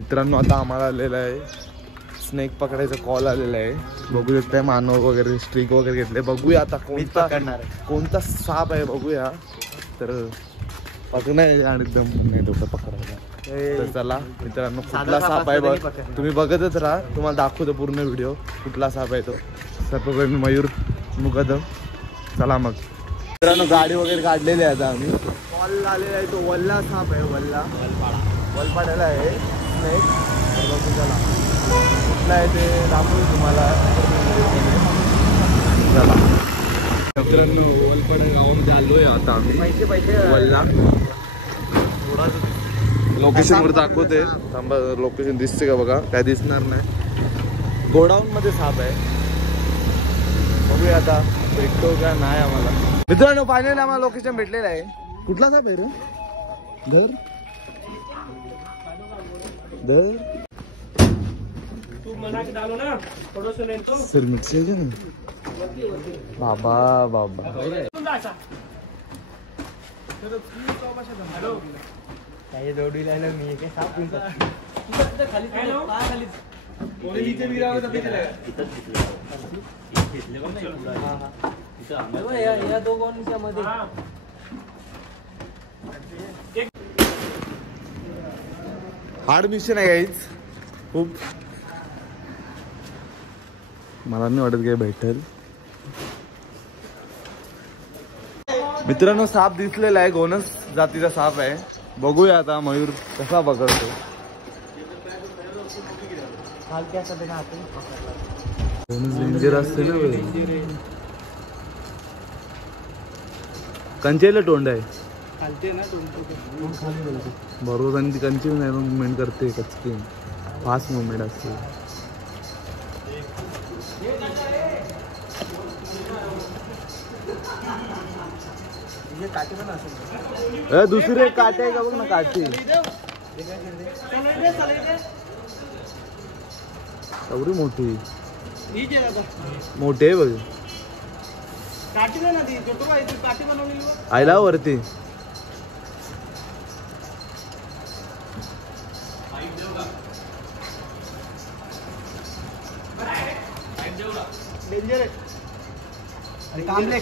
मित्रांनो आता आम्हाला आलेला आहे स्नेक पकडायचा कॉल आलेला आहे. बघू शकताय मानव वगैरे स्ट्रिक वगैरे घेतले. बघूया आता कोणता साप आहे बघूया. तर पकडणार आणि दम नाही डोकं पकडायला. तर चला मित्रांनो कुठला साप आहे बघ तुम्ही बघतच राहा. तुम्हाला दाखवतो पूर्ण व्हिडिओ कुठला साप आहे तो. सर्वप्रथम मयूर मुकदम. चला मग मित्रांनो गाडी वगैरे काढलेली आहे आता आम्ही. कॉल आलेला आहे तो वल्ला साप आहे. वलपाड्याला आहे स्नेक. चला कुठला आहे ते दाखवू तुम्हाला. चला मित्रांनो वलपाडा गावामध्ये आलोय आता आम्ही. वल्ला लोकेशन वर दाखवते. थांबा लोकेशन दिसते का बघा. काय दिसणार नाही. गोडाऊन मध्ये साप आहे. बघूया आता भेटतो का नाही आम्हाला. मित्रांनो फायनली आम्हाला लोकेशन भेटलेलं आहे. कुठला साप आहे रे. धर सर मिक्स आहे का बाबा. काही जोडी लायला मी काय साप या दोघांच्या मध्ये हार्ड मिशन आहे गाईज खूप. मला नाही वाटत काय भेटेल. मित्रांनो साप दिसलेला आहे. गोनस जातीचा साप आहे. बघूया आता मयूर कसा पकडतो. गोनस डेंजर असते ना. कंचेला तोंड आहे बरोबर. आणि ती कंची नाही मुवमेंट करते. कचकी फास्ट मुवमेंट असते. दुसरे काटे आहे का बघ ना. काठी एवढी मोठी आहे बघ. आयला वरती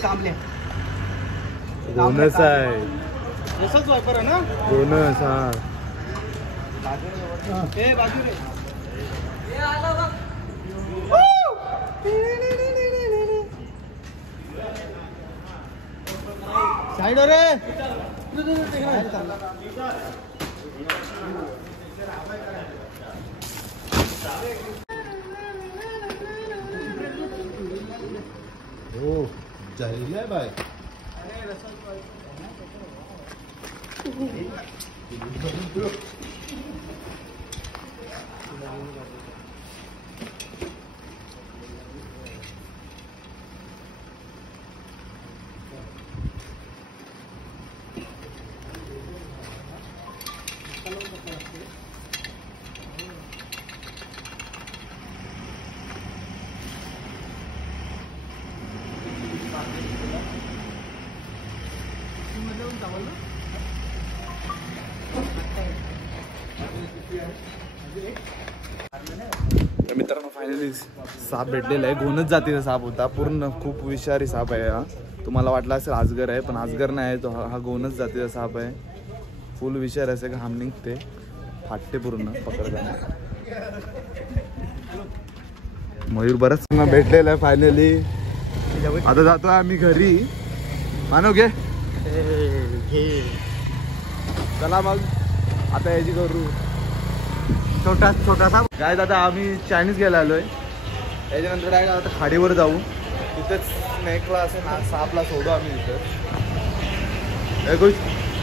कांबले बोनस आहे. बोनस हा साइड रे. हो झालेली आहे बाय. मित्रांनो फायनली साप भेटलेला आहे. गोनस जातीचा साप होता. पूर्ण खूप विषारी साप आहे हा. तुम्हाला वाटलं असेल आजगर आहे पण आजगर नाही आहे तो. हा गोनस जातीचा साप आहे. फुल विषारी असे घाम निघते. फाटते पूर्ण पकडताना. मयूर बरंच भेटलेला आहे फायनली. आता जातो आम्ही घरी. मानव घे चला मग आता याची करू. छोटासा काय दादा आम्ही चायनीज घ्यायला आलोय. त्याच्यानंतर काय आता खाडीवर जाऊ. तिथेच स्नेकला असं ना सापला सोडू आम्ही तिथं.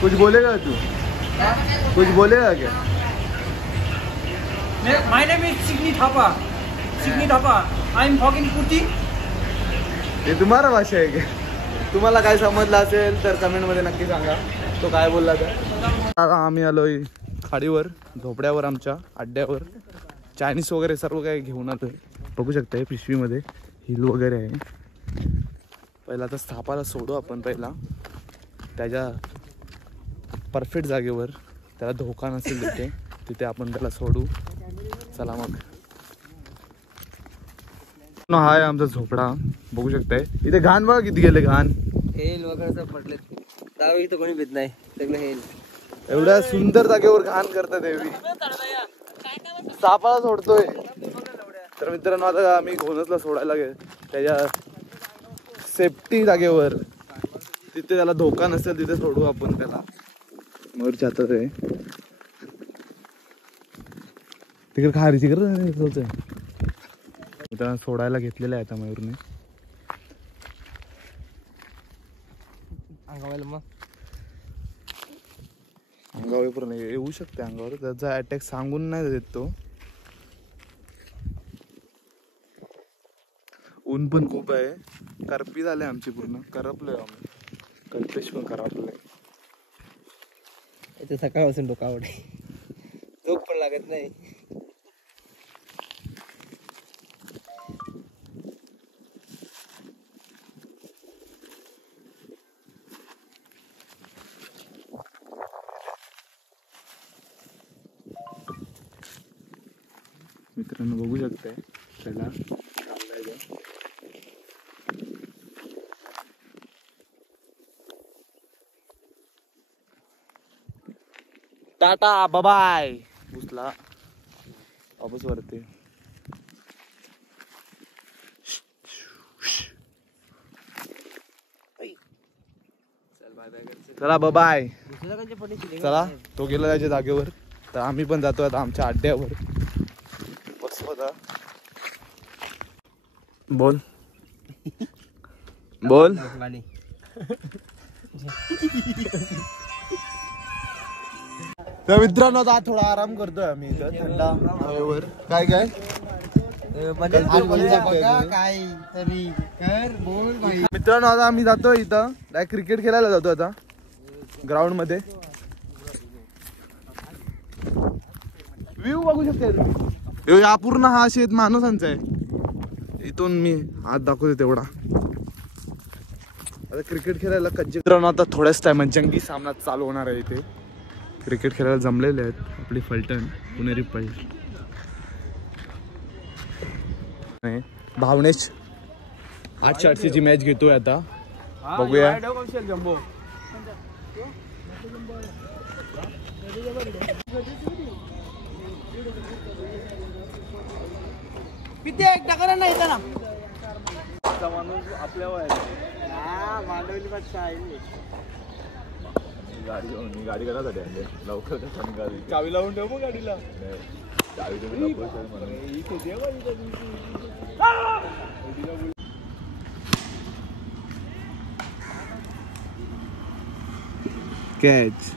कुछ बोलेगा तू. कुछ बोलेगा क्या. My name is Signi Thapa. I am talking कुटी. हे तुम्हाला भाषा आहे का. तुम्हाला काय समजलं असेल तर कमेंट मध्ये नक्की सांगा तो काय बोलला तर. आम्ही आलोय खाडीवर झोपड्यावर आमच्या अड्ड्यावर. चायनीज वगैरे सर्व काही घेऊन आलोय. बघू शकता पिशवीमध्ये हिल वगैरे आहे. पहिला आता सापाला सोडू आपण पहिला त्याच्या परफेक्ट जागेवर, त्याला धोका नसेल तिथे आपण त्याला सोडू. चला मग. हा आहे आमचा झोपडा, बघू शकताय. इथे घाण बघा किती गेले, घाण हेल वगैरे पडले. दारू इथं कोणी पित नाही, सगळं हेल. एवढ्या सुंदर जागेवर घाण करतात देवी. सापाला सोडतोय. तर मित्रांनो आता आम्ही घोणसला सोडायला त्याच्या सेफ्टी जागेवर, तिथे त्याला धोका नसेल तिथे सोडू आपण त्याला. मयूरच्या हातात आहे तिकडे खारी तिकडे मित्रांनो सोडायला घेतलेलं आहे आता मयूरने. अंगावर पण येऊ शकते, अंगावर त्याचा अटॅक सांगून नाही देत तो. ऊन पण खूप आहे, करपी झाले आमची पूर्ण, करपलोय आम्ही. कल्पेश पण करपलोय. इथे सकाळपासून डोकावड झोप पण लागत नाही. मित्रांनो बघू शकताय त्याला टाटा बाय. उचला वापस वरते. चला बाय. चला तो गेला त्याच्या जागेवर, तर आम्ही पण जातो आता आमच्या अड्ड्यावर. बस होता. बोल बोल. तर मित्रांनो आता थोडा आराम करतोय आम्ही इथं थंड हवेवर. काय काय मित्रांनो आता आम्ही जातो इथं डायरेक्ट क्रिकेट खेळायला जातो आता ग्राउंड मध्ये. व्ह्यू बघू शकते तुम्ही. हा पूर्ण हा शेत माणसांचा आहे. इथून मी हात दाखवते तेवढा. आता क्रिकेट खेळायला कच्चे. मित्रांनो आता थोड्याच टाइमात जंगी सामना चालू होणार आहे. इथे क्रिकेट खेळायला जमलेले आहेत आपली फलटण पुणेरी पलटण. भावनेश 8-8ची मॅच घेतोय आता, बघूया. किती एक टाका नाही येताना माणूस आपल्या गाडी करायसाठी आणले लवकर. चावी लावून ठेव मग गाडीला. कॅच.